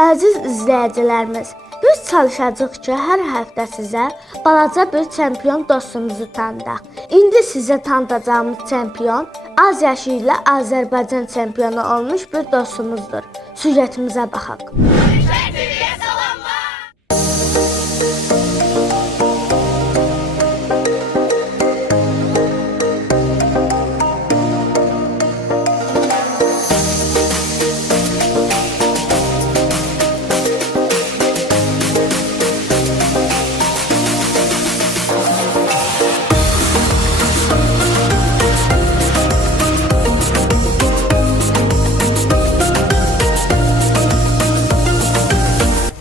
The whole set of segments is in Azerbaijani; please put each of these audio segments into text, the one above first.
Əziz izləyicilərimiz, biz çalışacağıq ki, hər həftə sizə balaca bir çempion dostumuzu tanıdaq. İndi sizə tanıdacağımız çempion az yaşı ilə Azərbaycan çempionu olmuş bir dostumuzdur. Süjetimizə baxaq.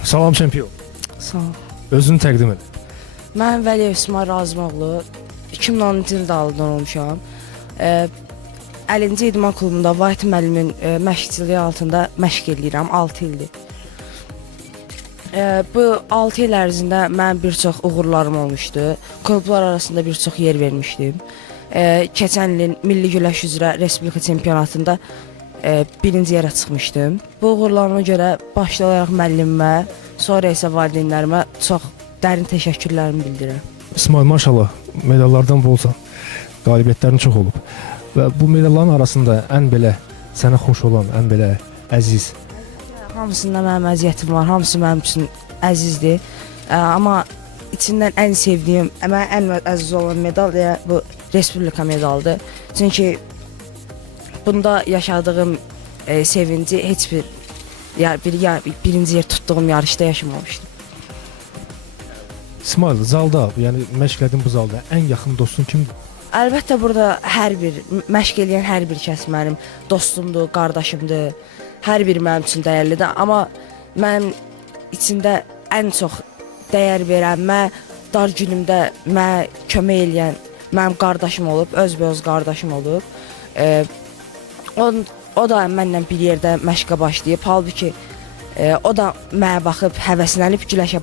Salam çempion. Sağ ol. Özünü təqdim et. Mən Vəliyev İsmail Razımoğlu, 2010-cu ildə aldan olmuşam. 50-ci idman klubunda Vahid müəllimin məşqçiliyi altında məşq edirəm, 6 ildir. Bu 6 il ərzində mən bir çox uğurlarım olmuşdu. Klublar arasında bir çox yer vermişdim. Keçən ilin milli güləş üzrə Respublika çempionatında birinci yerə çıxmışdım. Bu uğurlarıma görə başda olaraq müəllimimə, sonra isə valideynlərimə çox dərin təşəkkürlərimi bildirirəm. İsmail, maşallah medallardan bolsan, qalibiyyətlərin çox olub. Və bu medalların arasında ən belə sənə xoş olan, ən belə əziz. Hamısında mənim əziyyətim var, hamısı mənim üçün əzizdir. Amma içindən ən sevdiyim, mənə ən əziz olan medal bu Respublika medalıdır. Çünki bunda yaşadığım sevinci heç birinci yer tutduğum yarışda yaşamamışdım. İsmail, zalda, yəni məşq etdin bu zalda ən yaxın dostun kimdir? Əlbəttə burada məşq edən hər bir kəs mənim dostumdur, qardaşımdır. Hər biri mənim üçün dəyərlidir. Amma mənim içində ən çox dəyər verən, mən dar günümdə mənə kömək eləyən mənim qardaşım olub, özbəöz qardaşım olub. O da mənlə bir yerdə məşqə başlayıb, halbuki o da mənə baxıb, həvəslənib güləşə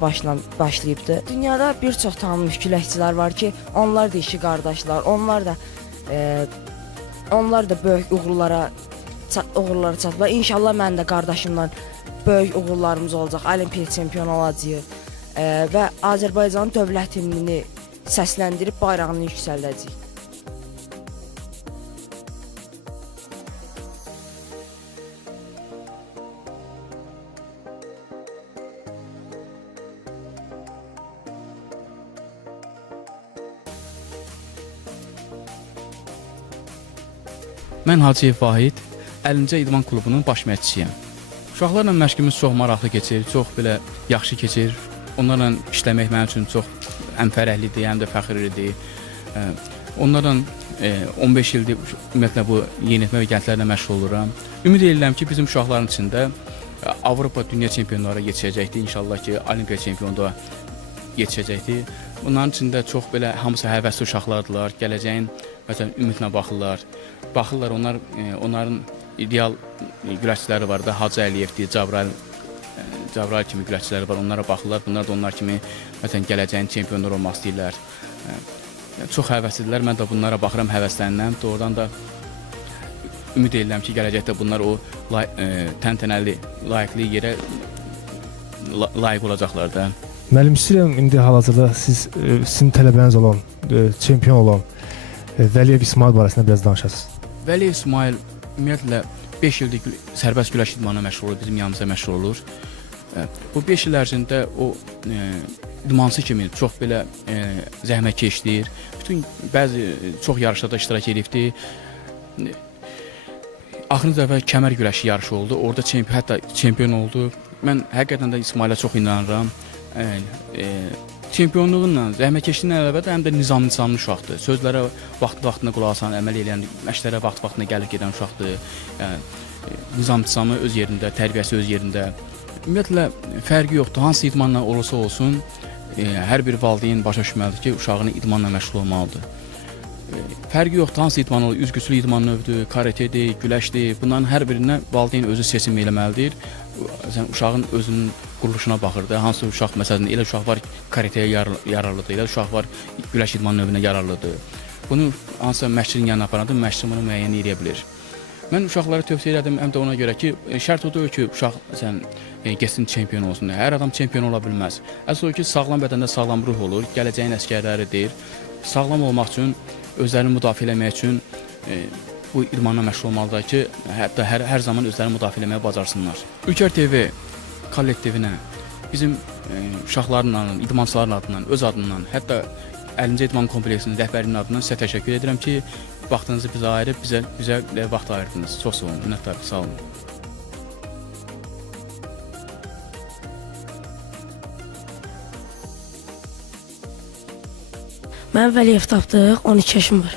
başlayıbdı. Dünyada bir çox tanınmış güləşçilər var ki, onlar da işi qardaşlar, onlar da böyük uğurlara çatıblar. İnşallah mən də qardaşımla böyük uğurlarımız olacaq, olimpiya çempionu olacağıq və Azərbaycanın dövlət himnini səsləndirib bayrağını yüksəldəcəyik. Mən Hacıyev Vahid, 50-ci idman klubunun baş məşqçisiyəm. Uşaqlarla məşqimiz çox maraqlı keçir, çox belə yaxşı keçir. Onlarla işləmək mənim üçün çox həm fərəhlidir, həm də fəxirlidir. Onlarla 15 ildir ümumiyyətlə bu yeniyetmə və gənclərlə məşğul oluram. Ümid edirəm ki, bizim uşaqların içində Avropa dünya çempionlara yetişəcəkdir. İnşallah ki, olimpiya çempionluğuna yetişəcəkdir. Bunların içində çox belə hamısı həvəsli uşaqlardırlar. Gələcəyin məsələn ümidlə baxırlar. Onların ideal güləşçiləri var da, Hacı Əliyevdir, Cəbrayıl kimi güləşçiləri var. Onlara baxırlar. Bunlar da onlar kimi məsələn gələcəyin çempionlar olmaq istəyirlər. Çox həvəslidirlər. Mən də bunlara baxıram, həvəslənirəm. Doğrudan da ümid edirəm ki, gələcəkdə bunlar o təntənəli, layiqli yerə layiq olacaqlar da. Müəllim, istəyirəm indi hal-hazırda sizin tələbəniz olan, çempion olan Vəliyev İsmail barəsində biraz danışasınız. Vəliyev İsmail ümumiyyətlə 5 ildir sərbəst güləş idmanına məşğul olur, bizim yanımıza məşğul olur. Bu 5 il ərzində o idmançı kimi çox belə zəhmətkeşdir. Bəzi çox yarışlarda iştirak edibdir. Axırıncı dəfə kəmər güləşi yarışı oldu. Orada hətta çempion oldu. Mən həqiqətən də İsmailə çox inanıram. Çempionluğunla, zəhmətkeşliyindən əlbəttə həm də nizamlı uşaqdır. Sözlərə vaxtına qulaq asan, əməl edən, məşqlərə vaxtına gəlib gedən uşaqdır. Nizamlı öz yerində, tərbiyəsi öz yerində. Ümumiyyətlə fərqi yoxdur. Hansı idmanla olursa olsun, hər bir valideyn başa düşməlidir ki, uşağını idmanla məşğul olmalıdır. Fərqi yoxdur, hansı idman olur, üzgüçülü idman növüdür, karatedir, güləşdir. Bunların hər birindən valideyn özü seçim eləməlidir. Uşağın özünün quruluşuna baxır da, hansı uşaq məsələn, elə uşaq var karatəyə yararlıdır, elə uşaq var güləş idman növünə yararlıdır. Bunu hansısa məşqçinin yanına aparanda məşqçi bunu müəyyən edə bilir. Mən uşaqlara tövsiyə edirəm, həm də ona görə ki, şərt o deyil ki, uşaq məsələn getsin çempion olsun. Hər adam çempion ola bilməz. Əsas o ki, sağlam bədəndə sağlam ruh olur, gələcəyin əsgərləridir. Sağlam olmaq üçün, özlərini müdafiə etmək üçün bu idmanla məşğul olmalıdır ki, hətta hər zaman özlərini müdafiə etməyi bacarsınlar. Ülker TV kollektivinə, bizim uşaqların adından, idmançıların adından, öz adından, hətta 50-ci idman kompleksinin rəhbərinin adından sizə təşəkkür edirəm ki, vaxtınızı bizə ayırıb, bizə vaxt ayırdınız. Çox sağ olun, minnətdarım, sağ olun. Mən Vəliyev Tapdıq, 12 yaşım var.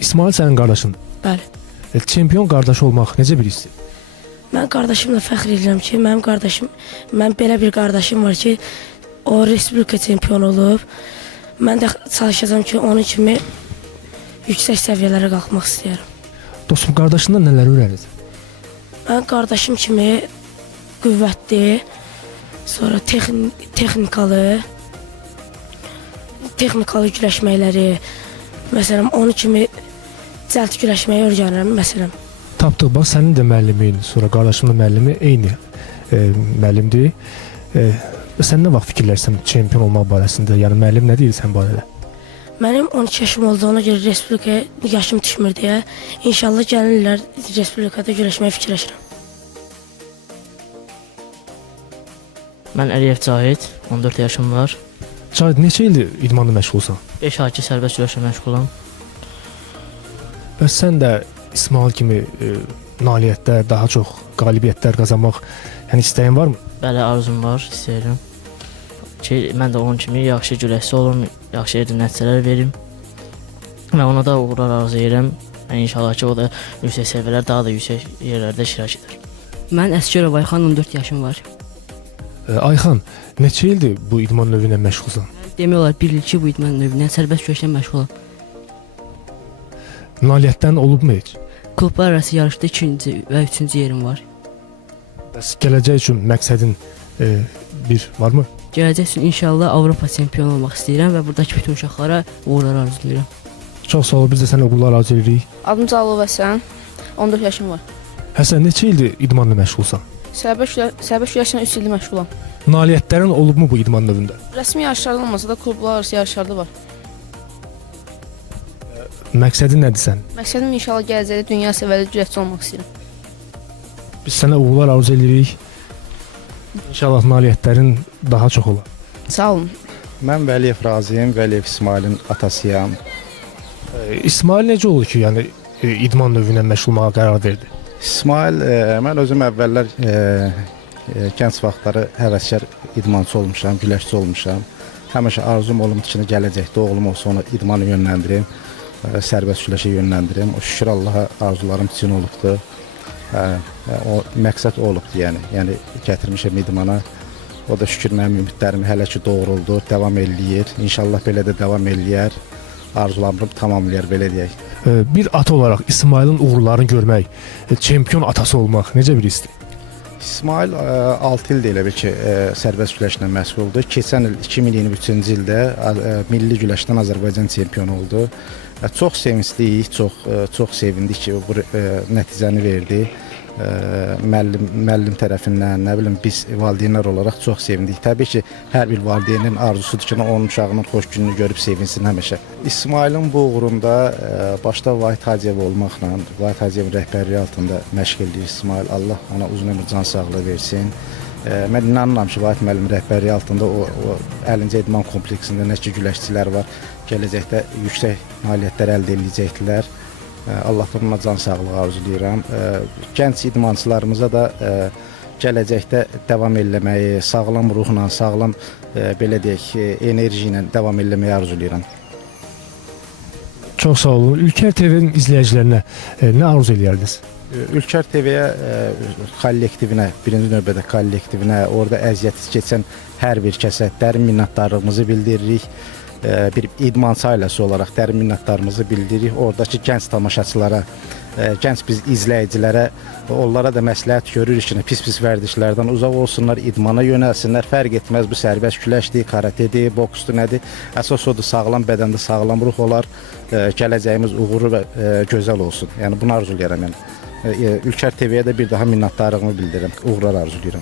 İsmail sənin qardaşındır. Bəli. Çempion qardaş olmaq necə bir hissdir? Mən qardaşımla fəxr edirəm ki, mən belə bir qardaşım var ki, o Respublika çempionu olub. Mən də çalışacağam ki, onun kimi yüksək səviyyələrə qalxmaq istəyirəm. Dostum, qardaşından nələr öyrənirsən? Mən qardaşım kimi qüvvətli, sonra texnikalı güləşməkləri, məsələn, onun kimi cəld güləşməyi öyrənirəm, məsələn. Tapdıq, bax, sənin də müəllimin, sonra qardaşımın müəllimi eyni müəllimdir. Sən nə vaxt fikirlərsən çempion olmaq barəsində? Yəni müəllim nə deyir sən barədə? Mənim 12 yaşım olduğuna görə Respublikaya yaşım düşmür deyə, inşallah gəlirlər Respublikada güləşməyə fikirləşirəm. Mən Əliyev Cahid, 14 yaşım var. Cahid, neçə ildir idmanla məşğulsan? 5 ay ki, sərbəst güləşlə məşğulam. Bəs sən də İsmail kimi nailiyyətdə daha çox qalibiyyətlər qazanmaq istəyin varmı? Bəli, arzum var, istəyirəm ki, mən də onun kimi yaxşı güləşçi olum, yaxşı nəticələr verim və ona da uğurlar arzu edirəm. İnşallah ki, o da yüksək səviyyələr, daha da yüksək yerlərdə iştirak edər. Mən Əsgərov Ayxan, 14 yaşım var. Ayxan, neçə ildir bu idman növünə məşğulsan? Demək olar 1 il ki, bu idman növünə sərbəst güləşlə məşğulam. Nailiyyətdən olubmu heç? Klublar arası yarışda 2-ci və 3-cü yerim var. Bəs gələcək üçün məqsədin bir varmı? Gələcək üçün inşallah Avropa çempionu olmaq istəyirəm və buradakı bütün uşaqlara uğurlar arzulayıram. Çox sağ ol, biz də sənə uğurlar arzu edirik. Adım Cəlal Həsən, 14 yaşım var. Həsən, neçə ildir idmanla məşğulsan? Sərbəst güləşlə 3 ildir məşğulam. Nailiyyətlərin olubmu bu idman növündə? Rəsmi yarışlarda olmasa da klublar arası yarışlarda var. Məqsədin nədir sən? Məqsədim inşallah gələcəkdə dünya səviyyəli güləşçi olmaq istəyirəm. Biz sənə uğurlar arzu edirik. İnşallah nailiyyətlərin daha çox olar. Sağ olun. Mən Vəliyev Razıyım, Vəliyev İsmailin atasıyam. İsmail necə oldu ki, yəni idman növünə məşğul olmağa qərar verdi? İsmail, mən özüm əvvəllər gənc vaxtları həvəskar idmançı olmuşam, güləşçi olmuşam. Həmişə arzum olmuşdu ki, gələcəkdə oğlum olsa onu idmanı yönləndirim, sərbəst güləşə yönləndirim. O şükür Allaha arzularım üçün olubdu. O məqsəd olubdu, yəni gətirmişəm idmana. O da şükür mənim ümidlərim hələ ki doğruldu, davam eləyir. İnşallah belə də davam eləyər. Arzularımı tamamlayar, belə deyək. Bir ata olaraq İsmailin uğurlarını görmək, çempion atası olmaq necə bir hissdir? İsmail 6 ildir elə bil ki, sərbəst güləşlə məşğuldur. Keçən il 2023-cü ildə milli güləşdən Azərbaycan çempionu oldu. Çox sevincliyik, çox sevindik ki, bu nəticəni verdi. Müəllim tərəfindən, nə bilim, biz valideynlər olaraq çox sevindik. Təbii ki, hər bir valideynin arzusudur ki, onun uşağının xoş gününü görüb sevinsin həmişə. İsmailin bu uğurunda başda Vahid Hacıyev olmaqla, Vahid Hacıyevin rəhbərliyi altında məşq edir İsmail. Allah ona uzun ömür, can sağlığı versin. Mən inanıram ki, Vahid müəllimin rəhbərliyi altında o 50-ci idman kompleksində nə ki güləşçilər var, gələcəkdə yüksək nailiyyətlər əldə edəcəkdilər. Allah da buna can sağlığı arzulayıram. Gənc idmançılarımıza da gələcəkdə davam eləməyi, sağlam ruhla, sağlam belə deyək, enerji ilə davam eləməyi arzulayıram. Çox sağ olun. Ülker TV-nin izləyicilərinə nə arzu edərdiniz? Ülker TV-yə kollektivinə, birinci növbədə kollektivinə, orada əziyyət keçən hər bir kəsə dərin minnətdarlığımızı bildiririk. Bir idmançı ailəsi olaraq dərin minnətdarlığımızı bildiririk. Oradakı gənc tamaşaçılara gənc biz izləyicilərə, onlara da məsləhət görürük ki, pis vərdişlərdən uzaq olsunlar, idmana yönəlsinlər. Fərq etməz bu sərbəst güləşdir, karatedir, boksdur, nədir. Əsas odur, sağlam bədəndə sağlam ruh olar, gələcəyimiz uğurlu və gözəl olsun. Yəni bunu arzulayıram mən. Ülkər TV-yə də bir daha minnətdarlığımı bildirirəm, uğurlar arzulayıram.